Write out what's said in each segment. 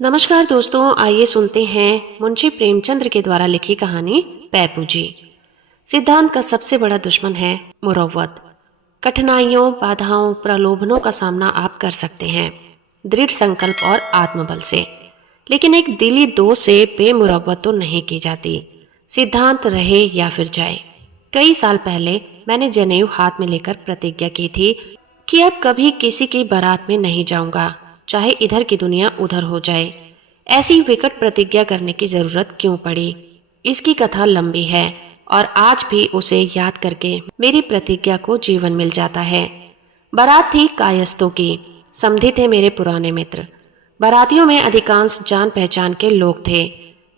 नमस्कार दोस्तों, आइए सुनते हैं मुंशी प्रेमचंद्र के द्वारा लिखी कहानी पैपू जी। सिद्धांत का सबसे बड़ा दुश्मन है मुरव्वत। कठिनाइयों, बाधाओं, प्रलोभनों का सामना आप कर सकते हैं दृढ़ संकल्प और आत्मबल से, लेकिन एक दिली दोस्त से बेमुरव्वत तो नहीं की जाती। सिद्धांत रहे या फिर जाए। कई साल पहले मैंने जनेऊ हाथ में लेकर प्रतिज्ञा की थी कि अब कभी किसी की बारात में नहीं जाऊंगा, चाहे इधर की दुनिया उधर हो जाए। ऐसी विकट प्रतिज्ञा करने की जरूरत क्यों पड़ी, इसकी कथा लंबी है और आज भी उसे याद करके मेरी प्रतिज्ञा को जीवन मिल जाता है। बारात थी कायस्थों की। समधी थे मेरे पुराने मित्र। बारातियों में अधिकांश जान पहचान के लोग थे।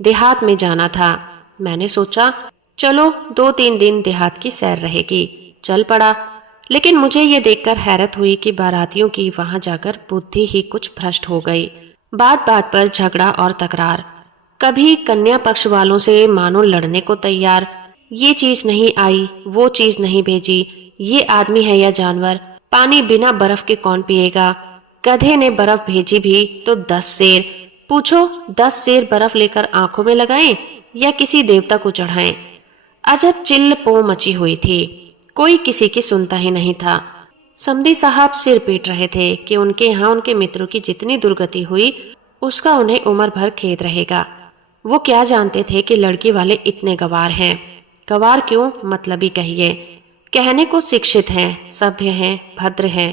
देहात में जाना था। मैंने सोचा चलो 2-3 दिन देहात की सैर रहेगी। चल पड़ा। लेकिन मुझे ये देखकर हैरत हुई कि बारातियों की वहां जाकर बुद्धि ही कुछ भ्रष्ट हो गई। बात बात पर झगड़ा और तकरार। कभी कन्या पक्ष वालों से मानो लड़ने को तैयार। ये चीज नहीं आई, वो चीज नहीं भेजी, ये आदमी है या जानवर, पानी बिना बर्फ के कौन पिएगा, गधे ने बर्फ भेजी भी तो 10 सेर। पूछो 10 सेर बर्फ लेकर आंखों में लगाएं या किसी देवता को चढ़ाएं। अजब चिल्ल पो मची हुई थी। कोई किसी की सुनता ही नहीं था। समधी साहब सिर पीट रहे थे कि उनके यहाँ उनके मित्रों की जितनी दुर्गति हुई उसका उन्हें उम्र भर खेद रहेगा। वो क्या जानते थे कि लड़की वाले इतने गवार हैं। गवार क्यों, मतलब ही कहिए। कहने को शिक्षित हैं, सभ्य हैं, भद्र हैं,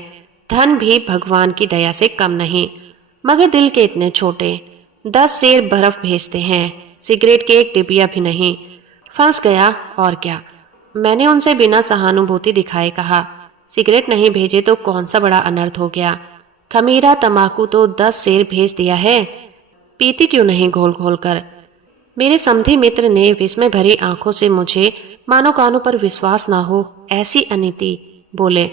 धन भी भगवान की दया से कम नहीं, मगर दिल के इतने छोटे। 10 सेर बर्फ भेजते हैं, सिगरेट के एक डिबिया भी नहीं। फंस गया और क्या। मैंने उनसे बिना सहानुभूति दिखाए कहा, सिगरेट नहीं भेजे तो कौन सा बड़ा अनर्थ हो गया। खमीरा तंबाकू तो 10 सेर भेज दिया है, पीती क्यों नहीं घोल घोल कर। मेरे समधी मित्र ने विस्मय भरी आंखों से मुझे मानो कानों पर विश्वास ना हो ऐसी अनीति बोले,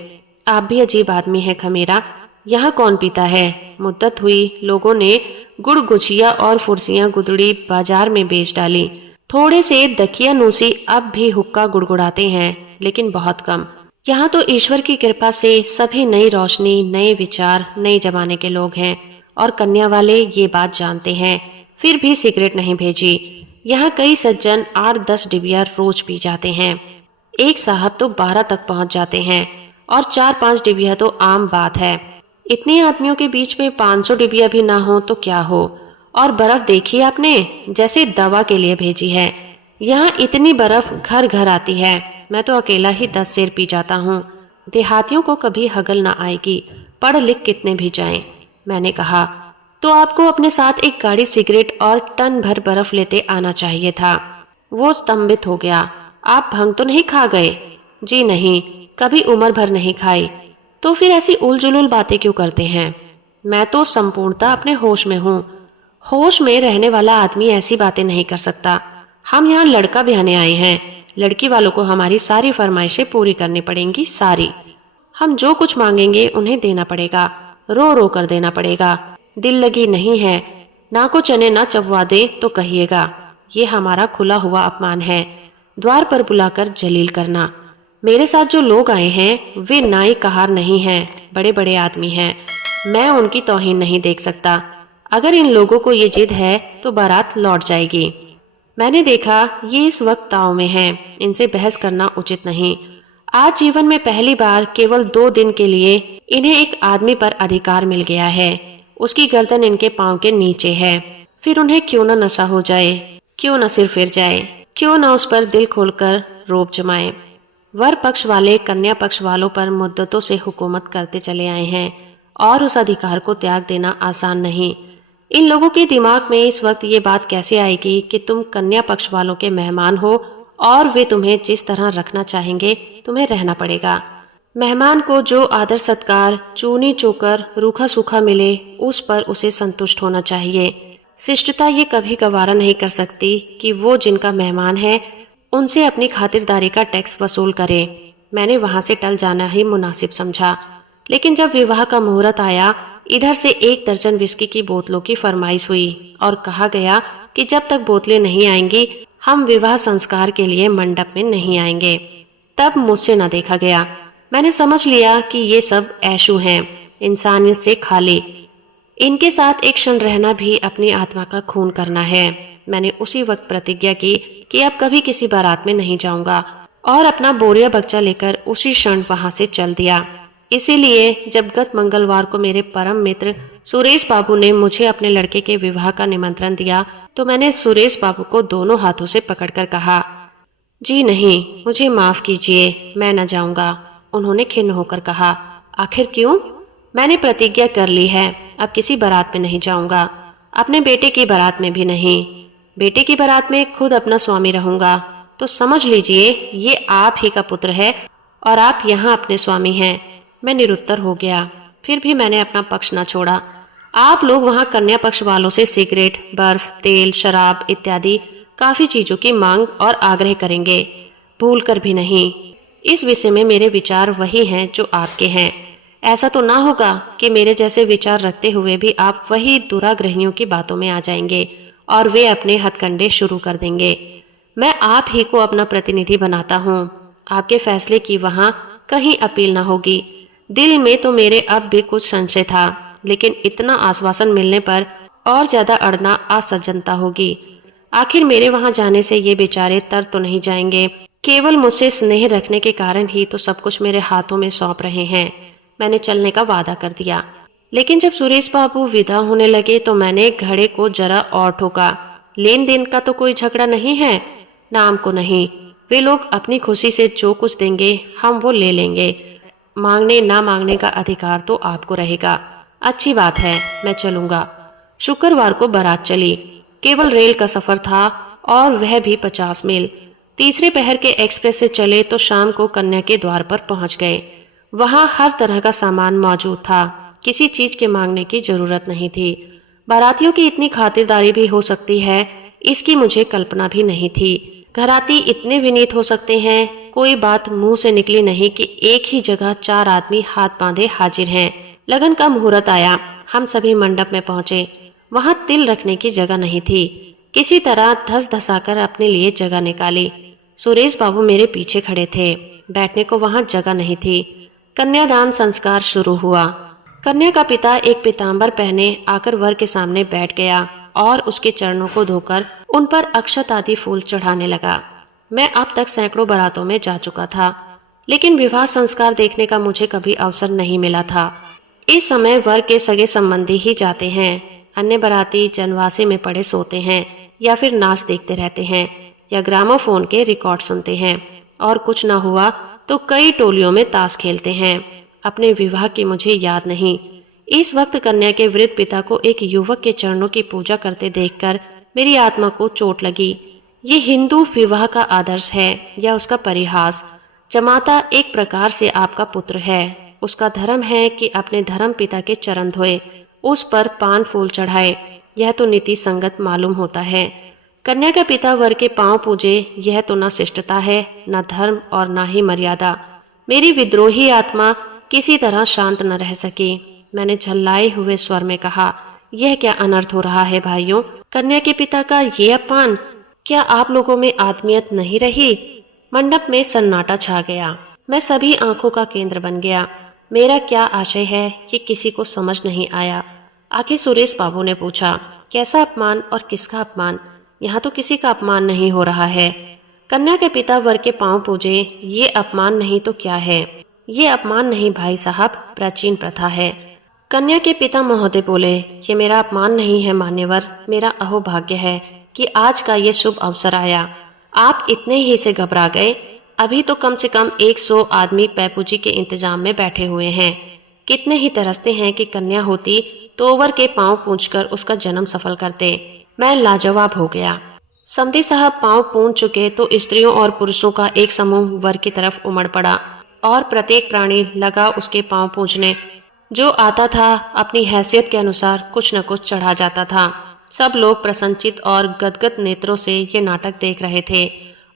आप भी अजीब आदमी है खमीरा, यहाँ कौन पीता है। मुद्दत हुई लोगों ने गुड़ गुजिया और फुर्सियां गुदड़ी बाजार में बेच डाली। थोड़े से दकियानूसी अब भी हुक्का गुड़गुड़ाते हैं, लेकिन बहुत कम। यहाँ तो ईश्वर की कृपा से सभी नई रोशनी, नए विचार, नए जमाने के लोग हैं और कन्या वाले ये बात जानते हैं, फिर भी सिगरेट नहीं भेजी। यहाँ कई सज्जन 8-10 डिबिया रोज पी जाते हैं। एक साहब तो 12 तक पहुंच जाते हैं और 4-5 डिबिया तो आम बात है। इतने आदमियों के बीच में 500 डिबिया भी ना हो तो क्या हो। और बर्फ देखी आपने, जैसे दवा के लिए भेजी है। यहाँ इतनी बर्फ घर घर आती है, मैं तो अकेला ही 10 सेर पी जाता हूँ। देहातियों को कभी हगल ना आएगी, पढ़ लिख कितने भी जाएं। मैंने कहा, तो आपको अपने साथ एक गाड़ी सिगरेट और टन भर बर्फ लेते आना चाहिए था। वो स्तंभित हो गया। आप भंग तो नहीं खा गए। जी नहीं, कभी उम्र भर नहीं खाई। तो फिर ऐसी उलझुल बातें क्यों करते हैं। मैं तो संपूर्णता अपने होश में हूँ। होश में रहने वाला आदमी ऐसी बातें नहीं कर सकता। हम यहाँ लड़का ब्याहने आए हैं। लड़की वालों को हमारी सारी फरमाइशें पूरी करनी पड़ेंगी, सारी। हम जो कुछ मांगेंगे उन्हें देना पड़ेगा, रो रो कर देना पड़ेगा। दिल लगी नहीं है, ना को चने ना चबवा दे तो कहिएगा। ये हमारा खुला हुआ अपमान है, द्वार पर बुलाकर जलील करना। मेरे साथ जो लोग आए हैं वे नाई कहार नहीं हैं, बड़े बड़े आदमी हैं। मैं उनकी तौहीन नहीं देख सकता। अगर इन लोगों को ये जिद है तो बारात लौट जाएगी। मैंने देखा ये इस वक्त ताव में हैं, इनसे बहस करना उचित नहीं। आज जीवन में पहली बार केवल 2 दिन के लिए इन्हें एक आदमी पर अधिकार मिल गया है। उसकी गर्दन इनके पांव के नीचे है। फिर उन्हें क्यों न नशा हो जाए, क्यों न सिर फिर जाए, क्यों न उस पर दिल खोलकर रोब जमाए। वर पक्ष वाले कन्या पक्ष वालों पर मुद्दतों से हुकूमत करते चले आए हैं और उस अधिकार को त्याग देना आसान नहीं। इन लोगों के दिमाग में इस वक्त ये बात कैसे आएगी कि तुम कन्या पक्ष वालों के मेहमान हो और वे तुम्हें जिस तरह रखना चाहेंगे तुम्हें रहना पड़ेगा। मेहमान को जो आदर सत्कार, चूनी चोकर, रूखा सूखा मिले उस पर उसे संतुष्ट होना चाहिए। शिष्टता ये कभी गवारा नहीं कर सकती कि वो जिनका मेहमान है उनसे अपनी खातिरदारी का टैक्स वसूल करे। मैंने वहां से टल जाना ही मुनासिब समझा। लेकिन जब विवाह का मुहूर्त आया, इधर से 1 दर्जन विस्की की बोतलों की फरमाइश हुई और कहा गया कि जब तक बोतलें नहीं आएंगी हम विवाह संस्कार के लिए मंडप में नहीं आएंगे। तब मुझसे न देखा गया। मैंने समझ लिया कि ये सब ऐशू हैं, इंसानियत से खाली। इनके साथ एक क्षण रहना भी अपनी आत्मा का खून करना है। मैंने उसी वक्त प्रतिज्ञा की कि अब कभी किसी बारात में नहीं जाऊंगा और अपना बोरिया बच्चा लेकर उसी क्षण वहां से चल दिया। इसीलिए जब गत मंगलवार को मेरे परम मित्र सुरेश बाबू ने मुझे अपने लड़के के विवाह का निमंत्रण दिया तो मैंने सुरेश बाबू को दोनों हाथों से पकड़कर कहा, जी नहीं, मुझे माफ कीजिए, मैं न जाऊंगा। उन्होंने खिन्न होकर कहा, आखिर क्यों? मैंने प्रतिज्ञा कर ली है, अब किसी बारात में नहीं जाऊंगा, अपने बेटे की बारात में भी नहीं। बेटे की बारात में खुद अपना स्वामी रहूंगा, तो समझ लीजिए ये आप ही का पुत्र है और आप यहाँ अपने स्वामी हैं। मैं निरुत्तर हो गया, फिर भी मैंने अपना पक्ष न छोड़ा। आप लोग वहाँ कन्या पक्ष वालों से सिगरेट, बर्फ, तेल, शराब इत्यादि काफी चीजों की मांग और आग्रह करेंगे, भूल कर भी नहीं। इस विषय में मेरे विचार वही हैं जो आपके हैं। ऐसा तो ना होगा कि मेरे जैसे विचार रखते हुए भी आप वही दुराग्रहियों की बातों में आ जाएंगे और वे अपने हथकंडे शुरू कर देंगे। मैं आप ही को अपना प्रतिनिधि बनाता हूँ, आपके फैसले की वहाँ कहीं अपील न होगी। दिल में तो मेरे अब भी कुछ संशय था, लेकिन इतना आश्वासन मिलने पर और ज्यादा अड़ना असज्जनता होगी। आखिर मेरे वहां जाने से ये बेचारे तर तो नहीं जाएंगे। केवल मुझसे स्नेह रखने के कारण ही तो सब कुछ मेरे हाथों में सौंप रहे हैं। मैंने चलने का वादा कर दिया, लेकिन जब सुरेश बाबू विदा होने लगे तो मैंने घड़े को जरा और ठोका। लेन देन का तो कोई झगड़ा नहीं है, नाम को नहीं। वे लोग अपनी खुशी से जो कुछ देंगे हम वो ले लेंगे। मांगने ना मांगने का अधिकार तो आपको रहेगा। अच्छी बात है, मैं चलूंगा। शुक्रवार को बारात चली। केवल रेल का सफर था और वह भी 50 मील। तीसरे पहर के एक्सप्रेस से चले तो शाम को कन्या के द्वार पर पहुंच गए। वहां हर तरह का सामान मौजूद था, किसी चीज के मांगने की जरूरत नहीं थी। बारातियों की इतनी खातिरदारी भी हो सकती है, इसकी मुझे कल्पना भी नहीं थी। घराती इतने विनीत हो सकते हैं, कोई बात मुंह से निकली नहीं कि एक ही जगह 4 आदमी हाथ बांधे हाजिर हैं। लगन का मुहूर्त आया, हम सभी मंडप में पहुंचे। वहां तिल रखने की जगह नहीं थी। किसी तरह धस धसाकर अपने लिए जगह निकाली। सुरेश बाबू मेरे पीछे खड़े थे, बैठने को वहां जगह नहीं थी। कन्यादान संस्कार शुरू हुआ। कन्या का पिता एक पीताम्बर पहने आकर वर के सामने बैठ गया और उसके चरणों को धोकर उन पर अक्षत आदि फूल चढ़ाने लगा। मैं अब तक सैकड़ों बारातों में जा चुका था, लेकिन विवाह संस्कार देखने का मुझे कभी अवसर नहीं मिला था। इस समय वर के सगे संबंधी ही जाते हैं, अन्य बाराती जनवासे में पड़े सोते हैं या फिर नाच देखते रहते हैं या ग्रामोफोन के रिकॉर्ड सुनते हैं और कुछ ना हुआ तो कई टोलियों में ताश खेलते हैं। अपने विवाह की मुझे याद नहीं। इस वक्त कन्या के वृद्ध पिता को एक युवक के चरणों की पूजा करते देखकर मेरी आत्मा को चोट लगी। ये हिंदू विवाह का आदर्श है या उसका परिहास? जमाता एक प्रकार से आपका पुत्र है, उसका धर्म है कि अपने धर्म पिता के चरण धोए, उस पर पान फूल चढ़ाए। यह तो नीति संगत मालूम होता है। कन्या का पिता वर के पांव पूजे, यह तो न शिष्टता है, न धर्म और न ही मर्यादा। मेरी विद्रोही आत्मा किसी तरह शांत न रह सकी। मैंने झल्लाए हुए स्वर में कहा, यह क्या अनर्थ हो रहा है भाइयों? कन्या के पिता का ये अपमान! क्या आप लोगों में आत्मीयत नहीं रही? मंडप में सन्नाटा छा गया। मैं सभी आंखों का केंद्र बन गया। मेरा क्या आशय है ये किसी को समझ नहीं आया। आखिर सुरेश बाबू ने पूछा, कैसा अपमान और किसका अपमान? यहाँ तो किसी का अपमान नहीं हो रहा है। कन्या के पिता वर के पांव पूजे, ये अपमान नहीं तो क्या है? ये अपमान नहीं भाई साहब, प्राचीन प्रथा है। कन्या के पिता महोदय बोले, ये मेरा अपमान नहीं है मान्यवर, मेरा अहोभाग्य है कि आज का ये शुभ अवसर आया। आप इतने ही से घबरा गए? अभी तो कम से कम 100 आदमी पैपूजी के इंतजाम में बैठे हुए हैं। कितने ही तरसते हैं कि कन्या होती तो वर के पांव पूछकर उसका जन्म सफल करते। मैं लाजवाब हो गया। समधी साहब पांव पूंछ चुके तो स्त्रियों और पुरुषों का एक समूह वर की तरफ उमड़ पड़ा और प्रत्येक प्राणी लगा उसके पांव पूछने। जो आता था अपनी हैसियत के अनुसार कुछ न कुछ चढ़ा जाता था। सब लोग प्रसन्नचित और गदगद नेत्रों से ये नाटक देख रहे थे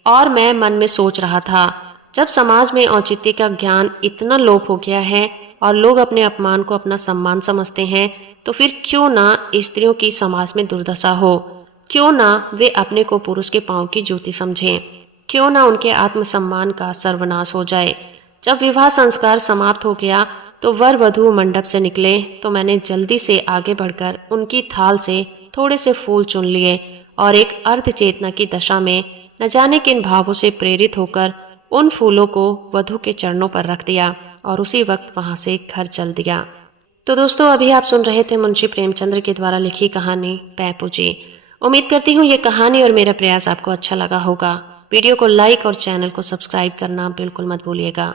और मैं मन में सोच रहा था, जब समाज में औचित्य का ज्ञान इतना लोप हो गया है और लोग अपने अपमान को अपना सम्मान समझते हैं, तो फिर क्यों ना स्त्रियों की समाज में दुर्दशा हो? क्यों ना वे अपने को पुरुष के पांव की जूती समझें? क्यों ना उनके आत्मसम्मान का सर्वनाश हो जाए? जब विवाह संस्कार समाप्त हो गया तो वर वधु मंडप से निकले तो मैंने जल्दी से आगे बढ़कर उनकी थाल से थोड़े से फूल चुन लिए और एक अर्ध चेतना की दशा में न जाने किन भावों से प्रेरित होकर उन फूलों को वधु के चरणों पर रख दिया और उसी वक्त वहां से घर चल दिया। तो दोस्तों, अभी आप सुन रहे थे मुंशी प्रेमचंद्र के द्वारा लिखी कहानी पैपूजी। उम्मीद करती हूँ ये कहानी और मेरा प्रयास आपको अच्छा लगा होगा। वीडियो को लाइक और चैनल को सब्सक्राइब करना बिल्कुल मत भूलिएगा।